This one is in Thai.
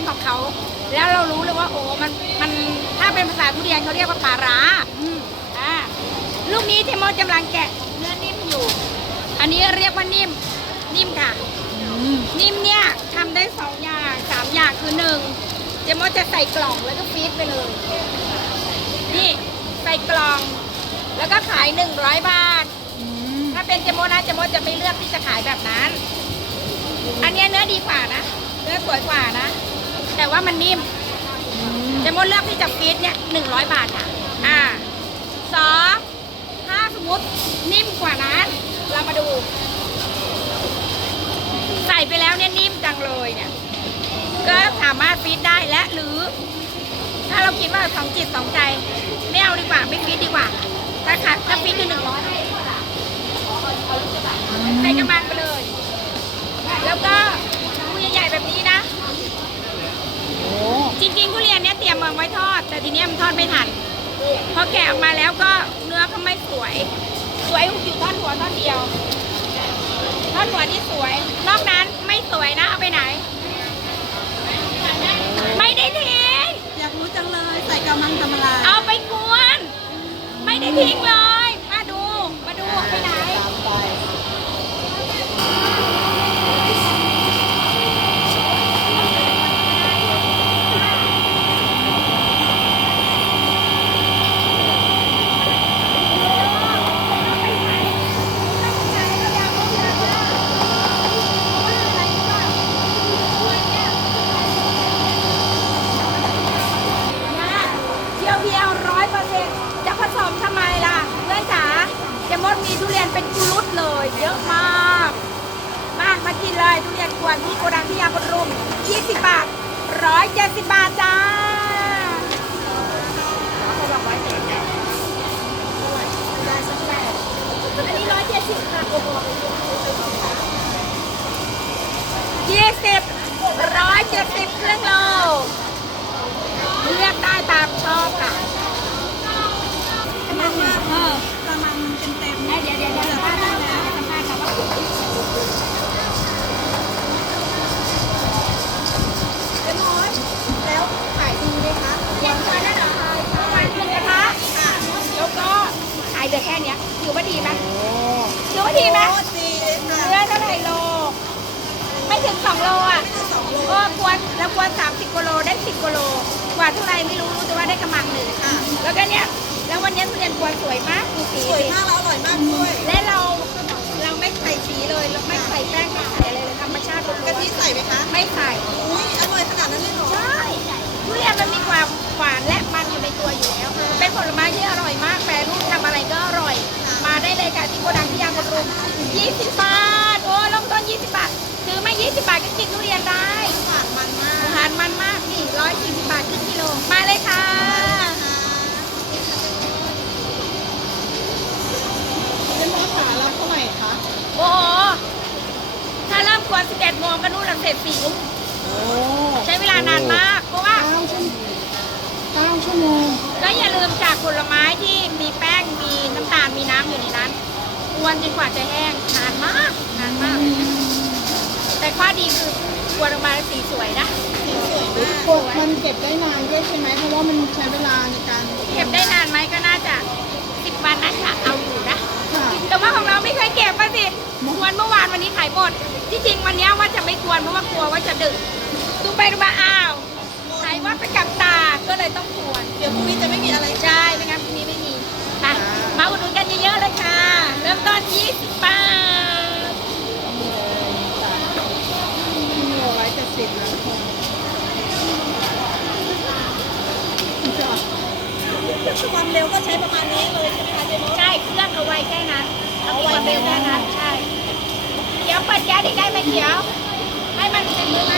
นของเขาแล้วเรารู้เลยว่าโอ้มันมันถ้าเป็นภาษาทุเรียนเขาเรียกว่าปลาร้าอืมอ่าลูกนี้เจมดกำลังแกะเนื้อนิ่มอยู่ อันนี้เรียกว่านิ่มนิ่มค่ะนิ่มเนี่ยทำได้สองอย่างสามอย่างคือหนึ่งเจมดจะใส่กล่องแล้วก็ฟีดไปเลยนี่ใส่กล่อง แล้วก็ขายหนึ่งร้อยบาทถ้าเป็นเจมดนะเจมดจะไม่เลือกที่จะขายแบบนั้น อันเนี้ยเนื้อดีกว่านะเนื้อสวยกว่านะ แต่ว่ามันนิ่มเจมดเลือกที่จะฟีดเนี่ยหนึ่งร้อยบาทค่ะ อ่าสองถ้าสมมตินิ่มกว่านั้น เรามาดู ใส่ไปแล้วเนี่ยนิ่มจังเลยเนี่ย ก็สามารถฟีดได้และหรือ ถ้าเราคิดว่าสองจิตสองใจ ไม่เอาดีกว่าไม่ฟีดดีกว่า ถ้าขาดถ้าฟีดคือหนึ่งร้อยใส่กระมังไปเลย แล้วก็ลูกใหญ่ๆแบบนี้นะ โอ้ จริงๆทุเรียนเนี่ยเตรียมมาไว้ทอด แต่ทีเนี้ยมันทอดไม่ทัน พอแกะออกมาแล้วก็เนื้อก็ไม่สวย สวยอยู่ท่อนหัวท่อนเดียว ท่อนหัวนี่สวย นอกนั้นไม่สวยนะ เอาไปไหน ไม่ได้ทิ้ง อยากรู้จังเลย ใส่กระมังทำอะไร เอาไปกวน ไม่ได้ทิ้งเลย มาดู มาดูเอาไปไหน ตามไป เที่ยวเที่ยวร้อยเปอร์เซ็นต์จะผสมทำไมล่ะเพื่อนจ๋าเจมดมีทุเรียนเป็นกุลุดเลย เยอะมาก มามากิน เลยทุเรียนกวนที่โกดังที่ยาบนรุม20 บาท 170 บาทจ้าอันนี้ร้อยเจ็ดสิบค่ะยี่สิบร้อยเจ็ดสิบเครื่อง ถือว่าดีไหมโอ้ถือว่าดีไหมโคตรดีเลยค่ะเนื้อเท่าไหร่โล ไม่ถึงสองโลอะไม่ถึงสองโลก็ควรแล้วควรสามสิบกิโลได้สิบกิโล กว่าเท่าไหร่ไม่รู้รู้แต่ว่าได้กระมังหนึ่งค่ะแล้วก็เนี้ยแล้ววันเนี้ยทุเรียนกวนสวยมากดูสีสวยสิมากแล้วอร่อยมากด้วยและเราเราไม่ใส่สีเลยเราไม่ใส่แป้งไม่ใส่อะไรเลยธรรมชาติล้วนๆกะทิใส่ไหมคะไม่ใส่อุ้ยอร่อยขนาดนั้นเลยเหรอใช่ทุเรียนมันมีความหวานและมันอยู่ในตัวอยู่แล้วเป็นผลไม้ที่อร่อยมากแปรรูปทำอะไรก็อร่อย มาได้เลยค่ะที่โกดังที่ยางบนรุม20 บาท โอ้เริ่มต้น 20 บาท ซื้อไม่ 20 บาทก็กินทุเรียนได้ หวานมันมาก อาหารมันมากนี่140 บาทครึ่งกิโล มาเลยค่ะ เป็นหม้อขาละเท่าไหร่คะ โอ้โห ถ้า เริ่มกวน11โมงก็นู่นละเสร็จสี่ทุ่มโอ้ใช้เวลานานมาก เพราะว่า เก้าชั่วโมงเก้าชั่วโมงแล้วอย่าลืมจากผลไม้ที่มีแป้งมีน้ำตาลมีน้ำอยู่ในนั้นกวนจนกว่าจะแห้งนานมากนานมาก แต่ข้อดีคือกวนออกมาสีสวยนะสีสวยมากกดมันเก็บได้นานด้วยใช่ไหมเพราะว่ามันใช้เวลาในการเก็บได้นานไหมก็น่าจะสิบวันนะคะเอาอยู่นะค่ะ แต่ว่าของเราไม่เคยเก็บมาสิก วนเมื่อวานวันนี้ขายหมดที่จริงวันนี้ว่าจะไม่กวนเพราะว่ากลัวว่าจะดึกดูไปดูมาอ้าวหายว่าไปกับตาก็เลยต้องกวนเดี๋ยวพรุ่งนี้จะไม่มีอะไรใช่ไม่งั้นพรุ่งนี้ไม่มีไปมาอุดหนุนกันเยอะๆเลยค่ะ เริ่มต้น20บาทโลร้อยเจ็ดสิบนะทุกคนความเร็วก็ใช้ประมาณนี้เลยใช่ไหมคะเจ๊มดใช่เครื่องเอาไว้แค่นั้นเอาไว้ความเร็วแค่นั้นใช่ เปิดแก๊สอีกได้ไหมเขียว ให้มันเป็นไหม